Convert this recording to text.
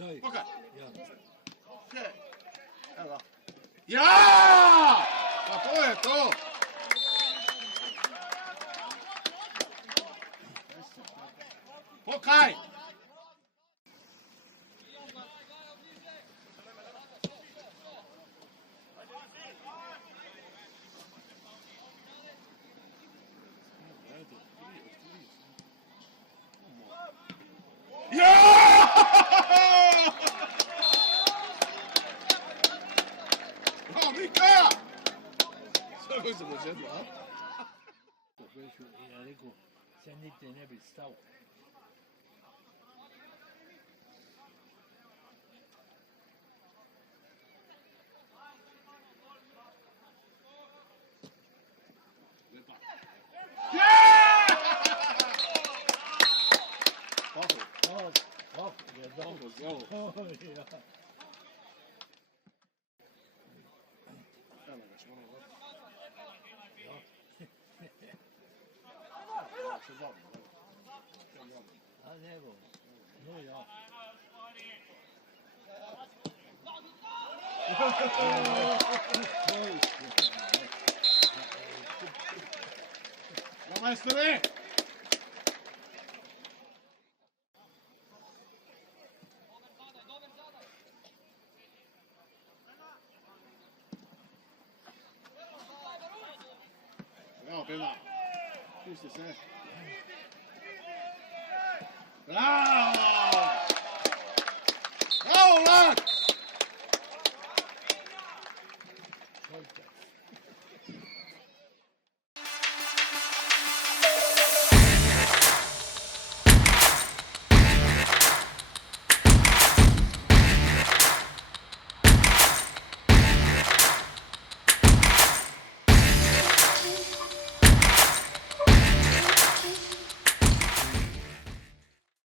Daj. Pokaż. Ja. Evo. Ja! Pa to je to! Pokaj! Ja! Bravo, Mika! Sve koji se početila, a? Ja rekao, se nigdje ne bi stao. A nego, no ja. Ja, majstore! Bravo, Pena. Pusti se. Bravo! Bravo, Vlad!